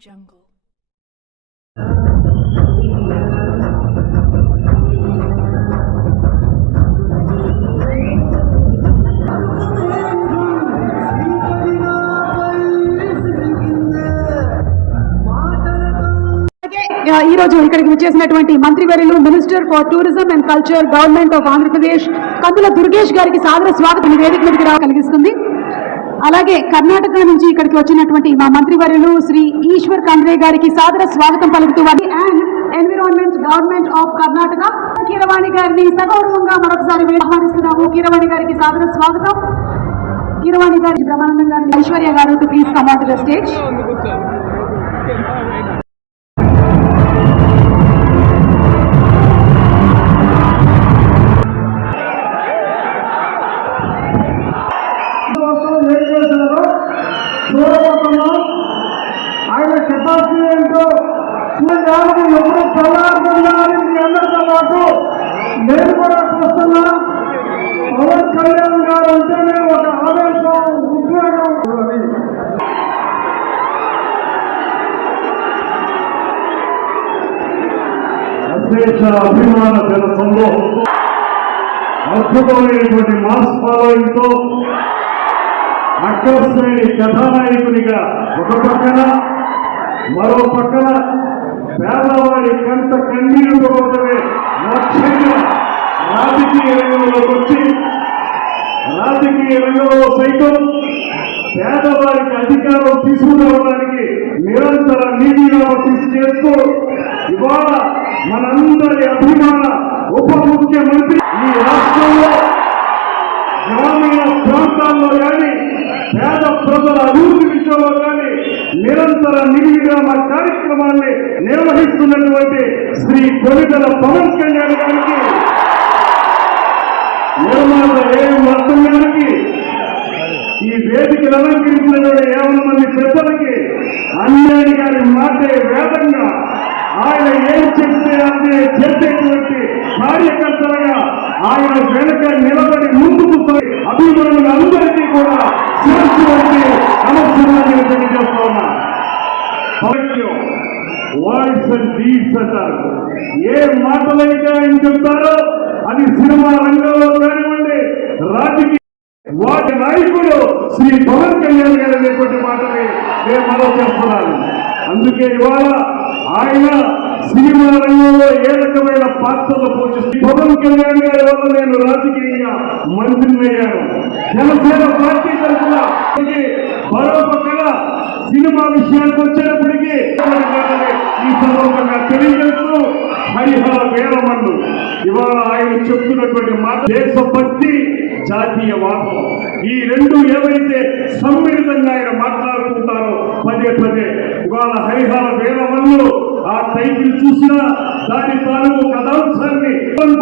Jungle. ఈ రోజు ఇక్కడికి వచ్చేసినటువంటి మంత్రివర్యులు minister for tourism and culture government of Andhra Pradesh Kandula Durgesh గారికి సాదర స్వాగతం వేదిక మీదకి కలిగిస్తుంది. అలాగే కర్ణాటక నుంచి ఇక్కడికి వచ్చినటువంటి మా మంత్రివర్యులు శ్రీ ఈశ్వర్ ఖండ్రే గారికి సాదర స్వాగతం పలుకుతూ and environment government of Karnataka Keeravani గారిని సగౌరవంగా మరొకసారి ఆహ్వానిస్తున్నాము. కీరవాణి గారికి సాదర స్వాగతం. కీరవాణి గారి బ్రహ్మానందం గారిని ఐశ్వర్య గారు to please come on to the stage. ఆయన కెపాసిటీ ఏంటో ఎప్పుడు చల్లారుతుందని మీ అందరితో పాటు నేను కూడా చూస్తున్నా. పవన్ కళ్యాణ్ గారు అంటేనే ఒక ఆవేశం ఉద్వేగం. అశేష అభిమాన జన సమూహం అద్భుతమైనటువంటి మాస్ ఫాలోయింగ్ తో అక్కర్శ్రేణి కథానాయకునిగా ఒక పక్కన, మరో పక్కన పేదవాడి కంట కన్నీరు పోవడమే లక్ష్యంగా రాజకీయ రంగంలోకి వచ్చి రాజకీయ రంగంలో సైతం పేదవారికి అధికారం తీసుకురావడానికి నిరంతర నీతిగా చేస్తూ ఇవాళ మనందరి అభిమాన ఉప ముఖ్యమంత్రి ఈ రాష్ట్రంలో గ్రామీణ ప్రాంతాల్లో కానీ పేద ప్రజల అభివృద్ధి విషయంలో కానీ నిరంతర నిర్విరామ కార్యక్రమాన్ని నిర్వహిస్తున్నటువంటి శ్రీ కొనిదెల పవన్ కళ్యాణ్ గారికి, నిర్మాత ఏఎం రత్నం గారికి, ఈ వేదికను అలంకరించినటువంటి 50 మంది పెద్దలకి అన్యాని గారి మాటే వేదంగా ఆయన ఏం చెప్తే అదే చేసేటువంటి కార్యకర్తలుగా ఆయన వెనక నిలబడి ముందుకు అభిమానులందరికీ కూడా చేర్చువంటి నమస్కారాన్ని తెలియజేస్తా ఉన్నా. వాయిస్ అండ్ డీడ్స్ అంటారు. ఏ మాటలైతే ఆయన చెప్తారో అది సినిమా రంగంలో కానివ్వండి, రాజకీయ వాటి నాయకుడు శ్రీ పవన్ కళ్యాణ్ గారు అనేటువంటి మాటని నేను మనవి చేస్తున్నాను. అందుకే ఇవాళ ఆయన సినిమా రంగంలో ఏ రకమైన పాత్రలు పోషిస్తూ పవన్ కళ్యాణ్ గారి వల్ల నేను రాజకీయంగా మంత్రిని అయ్యాను. జనసేన పార్టీ తరఫున మరో పక్కన సినిమా విషయానికి వచ్చేటప్పటికీ ఈ సందర్భంగా తెలియజేస్తూ హరిహర వీరమన్ను ఇవాళ ఆయన చెప్తున్నటువంటి మాట దేశభక్తి, జాతీయవాదం, ఈ రెండు ఏవైతే సమ్మిళితంగా ఆయన మాట్లాడుతుంటారో పదే పదే ఇవాళ హరిహర వీరమన్ను ఆ టైటిల్ చూసినా దాని తాలూకు కథాంశాన్ని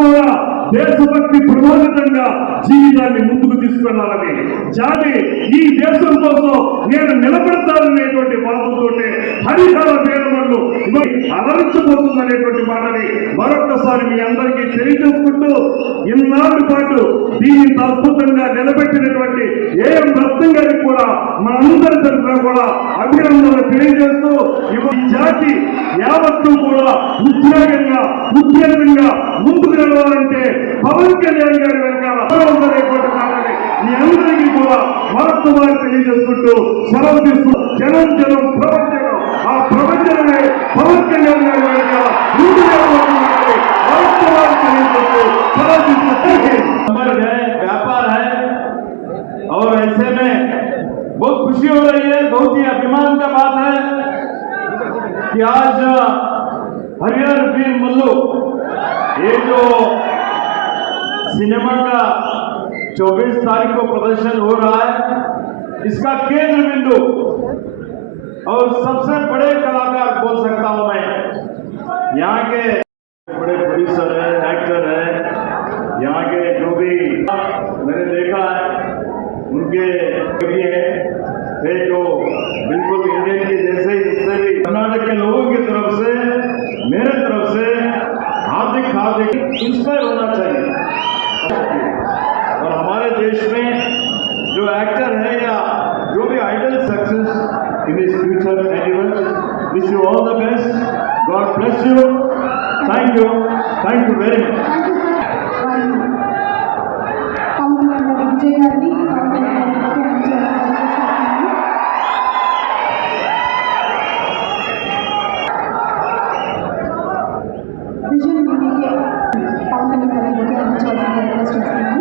కూడా దేశభక్తి ప్రబోధితంగా జీవితాన్ని ముందుకు తీసుకెళ్లాలని, జాతి ఈ దేశం కోసం నేను నిలబడతాననేటువంటి వాదంతో హరిహర వీరమన్ను అలరించబోతుందనేటువంటి మాటని మరొకసారి మీ అందరికీ తెలియజేసుకుంటూ ఇన్నాళ్ళ పాటు దీన్ని అద్భుతంగా నిలబెట్టినటువంటి ఏఎం రత్నం గారికి కూడా మనందరి తరఫున కూడా అభినందనలు తెలియజేస్తూ ఈ జాతి యావత్తు కూడా ఉద్యోగంగా ముందుకు నడవాలంటే పవన్ కళ్యాణ్ గారి వెనకాల ఉందనేటువంటి మాటని మీ అందరికీ కూడా మరొకసారి తెలియజేసుకుంటూ సెలవు తీస్తూ జనం ప్రపంచం ఆ ప్రపంచమే పవన్ కళ్యాణ్ గారి వెనకాల ముందు నడవాలని మరొకసారి తెలియజేస్తూ సెలవు తీస్తూ व्यापार है और ऐसे में बहुत खुशी हो रही है, बहुत ही अभिमान का बात है कि आज हरिहर वीर मल्लू ये जो सिनेमा का 24 तारीख को प्रदर्शन हो रहा है, इसका केंद्र बिंदु और सबसे बड़े कलाकार बोल सकता हूं मैं, यहाँ के बड़े प्रोड्यूसर है, एक्टर है, यहाँ के जो भी मैंने देखा है उनके थे जो बिल्कुल इंडियन की जैसे ही इससे भी कर्नाटक के लोगों की तरफ से मेरे तरफ से हार्दिक इंस्पायर होना चाहिए। और हमारे देश में जो एक्टर है या जो भी आइडल सक्सेस इन इस future animals thank you very much. Thank you sir. వారి కౌన్సిల్ మెంబర్ విజయ్ గారిని కౌన్సిల్ మెంబర్ ముఖ్య విజయ్ మీకే కౌన్సిల్ మెంబర్ ముఖ్య అందించాలని రిక్వెస్ట్ చేస్తున్నాను.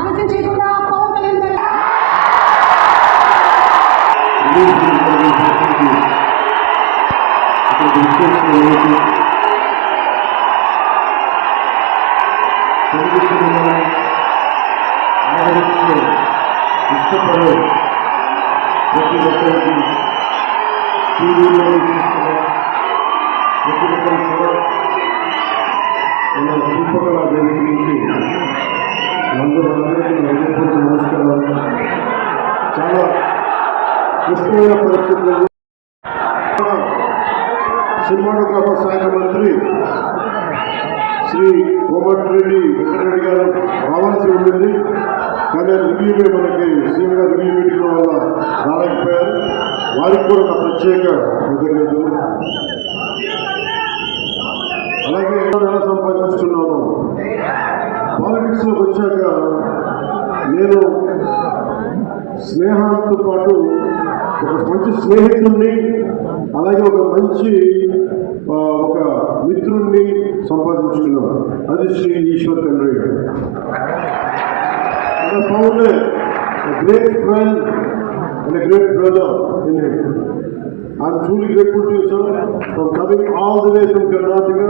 ఆలస్యం చేయకుండా పవన్ కళ్యాణ్ గారు ఇష్టపడే ప్రతి ఒక్కరికి టీవీలో చూస్తున్న ప్రతి ఒక్కరికి కూడా మన శిల్పకళా వేదిక నుంచి అందరికీ నమస్కారాలు. చాలా క్లిష్టమైన పరిస్థితుల్లో సినిమాటోగ్రాఫర్ శాఖ మంత్రి శ్రీ కోమటిరెడ్డి వెంకటరెడ్డి గారు రావాల్సి ఉండింది. కానీ రివ్యూ మనకి సీఎం గారు రివ్యూ మీటింగ్ వల్ల రాలేకపోయారు. వారికి కూడా నా ప్రత్యేక కృతజ్ఞతలు. అలాగే ఎలా సంపాదిస్తున్నాను పాలిటిక్స్లోకి వచ్చాక నేను స్నేహాలతో పాటు ఒక మంచి స్నేహితుడిని అలాగే ఒక మంచి ఒక మిత్రుణ్ణి సంపాదించుకున్నాను. అది శ్రీ ఈశ్వర్ తండ్రి గారు. I found a great friend and a great brother in him. I am truly grateful to you, sir, for coming all the way from Karnataka,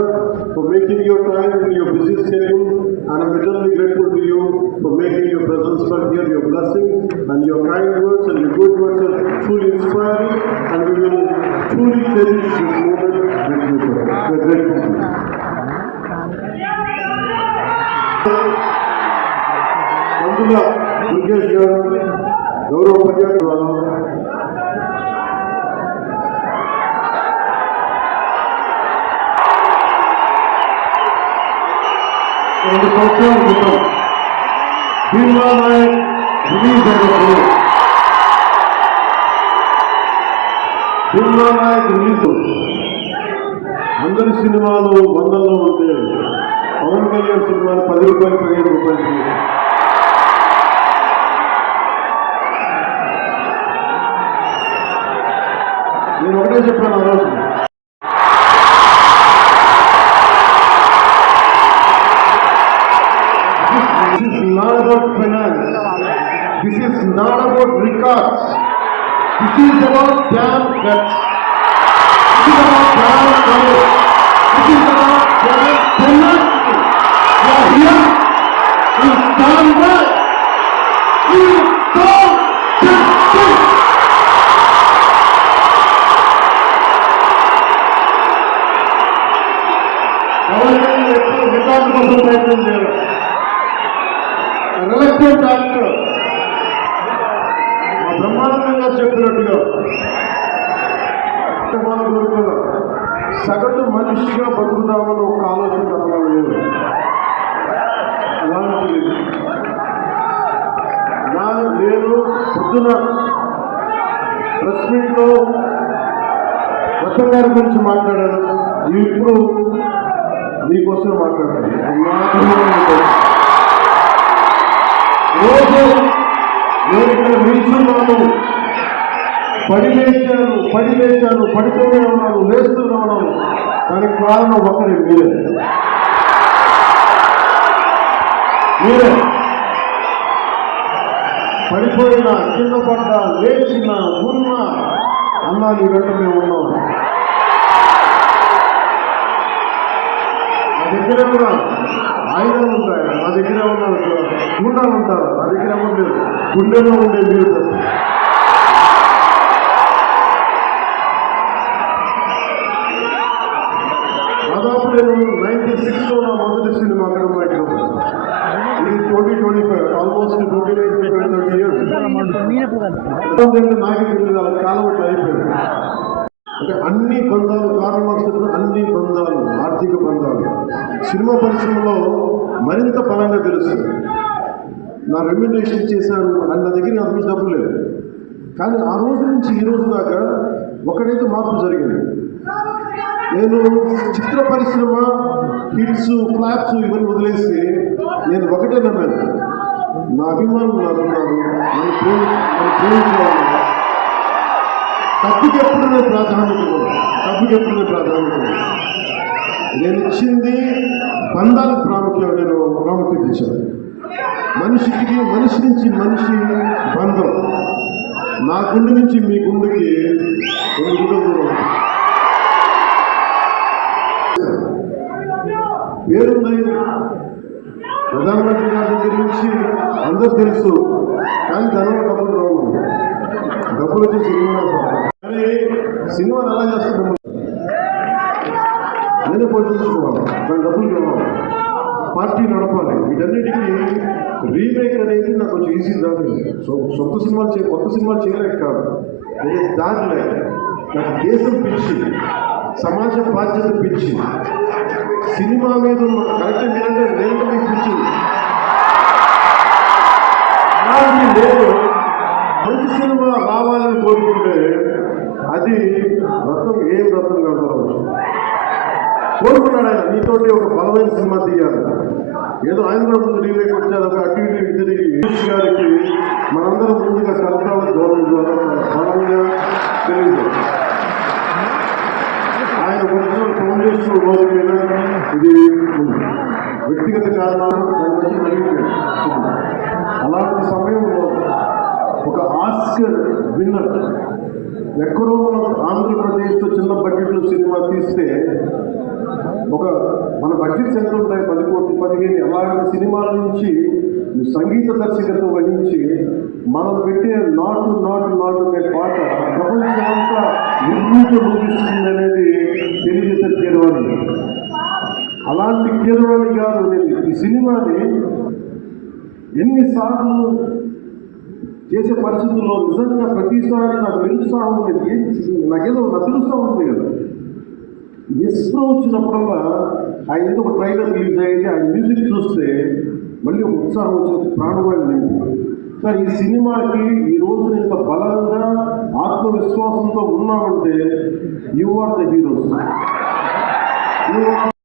for making your time in your busy schedule, and I am eternally grateful to you for making your presence felt here. Your blessings and your kind words and your good words are truly inspiring, and we will truly cherish this moment with you, sir. We are grateful to you. అందులో దుర్గేష్ గారు గౌరవ పర్యాటకులు రెండు సంవత్సరాల క్రితం Bheemla Naik release అయినప్పుడు Bheemla Naik release అందరి సినిమాలు వందల్లో ఉంటే పవన్ కళ్యాణ్ సినిమాలు 10 రూపాయలు 15 రూపాయలు. నేను ఒకటే చెప్పాను ఆ రోజు, this is not about finance, this is not about records, this is about damn guts, this is about damn courage, this is about damn tenacity. We are here, we stand back, we don't just record కోసం ప్రయత్నం చేయాలి. Reluctant actor మా బ్రహ్మానందంగా చెప్పినట్టుగా సగటు మనిషిగా బతుకుదామని ఒక ఆలోచన తప్పడం లేదు. అలాంటిది నేను పొద్దున ప్రెస్ మీట్లో రతన్ గారి గురించి మాట్లాడాను. ఇప్పుడు మీకోసం మాట్లాడాలి. రోజు నేను ఇక్కడ నిల్చున్నాను, పడి లేచాను, పడితూనే ఉన్నాను, లేస్తూనే ఉన్నాను. దానికి కారణం ఒకరి మీరే. పడిపోయినా, కింద పడ్డా, లేచినా, ఉన్నా అన్నా నీ వెంట మేము ఉన్నాం. నా దగ్గర కూడా ఆయుధాలు ఉంటాయి, నా దగ్గర ఉన్నారు గుండాలు ఉంటారు, నా దగ్గర ఉండేది గుండెల్లో ఉండే మీరు. దాదాపు నేను 96లో నా మొదటి సినిమా అక్కడ బయటకు. ఇది 2025, ఆల్మోస్ట్ 29-30 years. నాకే తెలియదు, అలా కాలం అయిపోయింది. అంటే అన్ని బంధాలు కారణమాస్తున్న అన్ని బంధాలు, ఆర్థిక బంధాలు సినిమా పరిశ్రమలో మరింత బలంగా తెలుస్తుంది. నా రెమ్యునరేషన్ చేశాను అని నా దగ్గర అంత డబ్బు లేదు, కానీ ఆ రోజు నుంచి ఈ రోజు దాకా ఒకటైతే మార్పు జరిగింది. నేను చిత్ర పరిశ్రమ హిట్స్ ఫ్లాప్స్ ఇవన్నీ వదిలేసి నేను ఒకటే నమ్మాను, నా అభిమానులు నాకున్నారు, నన్ను ప్రేమించేవాళ్ళు. డబ్బుకి ఎప్పుడు నేను ప్రాధాన్యత నేను ఇచ్చింది బంధాలకు ప్రాముఖ్యత ఇచ్చాను. మనిషి నుంచి మనిషి బంధం, నా గుండె నుంచి మీ గుండెకి 2 గుండెల దూరం. పేరున్నాయి, ప్రధానమంత్రి గారి దగ్గర నుంచి అందరూ తెలుసు, కానీ దానివల్ల డబ్బులు రావు. డబ్బులు వచ్చి కానీ సినిమాని ఎలా చేస్తున్నాము, నేనే పోషించుకోవాలి, దాని డబ్బులు కావాలి, పార్టీ నడపాలి. వీటన్నిటికీ రీమేక్ అనేది నాకు కొంచెం ఈజీ దాని. కొత్త సినిమాలు చేయలేక కాదు, దారి లేక నాకు దేశం పిచ్చి, సమాజ బాధ్యత పిచ్చి, సినిమా మీద కరెక్ట్ మీరంటే నేను మీకు పిచ్చి లేదు. మంచి సినిమా రావాలని కోరుకుంటే అది ఏం రత్నం కడతారు. కోరుకున్నాడు ఆయన, నీతోటి ఒక బలమైన సినిమా తీయాలి. ఏదో ఆయన కూడా ముందు రీమేక్ వచ్చారు, ఒక అటు ఇటు తిరిగి గారికి మనందరం ముందుగా కలపాల గౌరవం ద్వారా బలంగా తెలియదు. ఆయన కొంచెం ఫోన్ చేస్తూ రోజుకైనా ఇది వ్యక్తిగత కారణాలు దాని బట్టి అలాంటి సమయంలో ఒక ఆస్కర్ విన్నర్ ఎక్కడో మనం ఆంధ్రప్రదేశ్లో చిన్న బడ్జెట్లో సినిమా తీస్తే మన బడ్జెట్స్ ఎంత ఉంటాయి, 10 కోట్లు 15. అలాంటి సినిమాల నుంచి సంగీత దర్శకత్వం వహించి మనం పెట్టే నాటు అనే పాట ప్రపంచమంతా నిర్మూలిస్తుంది అనేది తెలియజేసే కీరవాణి. అలాంటి కీరవాణి గారు నేను ఈ సినిమాని ఎన్నిసార్లు చేసే పరిస్థితుల్లో నిజంగా ప్రతిసారి నాకు నిరుత్సాహం ఉండేది. నాకేదో నిరుత్సాహం ఉంటుంది కదా, మిస్లో వచ్చినప్పుడల్లా ఆయన ఏదో ఒక ట్రైలర్ రిలీజ్ అయ్యింది, ఆయన మ్యూజిక్ చూస్తే మళ్ళీ ఒక ఉత్సాహం వచ్చేది, ప్రాణవాయువు. సార్ ఈ సినిమాకి ఈ రోజు ఇంత బలంగా ఆత్మవిశ్వాసంతో ఉన్నామంటే యు ఆర్ ద హీరోస్.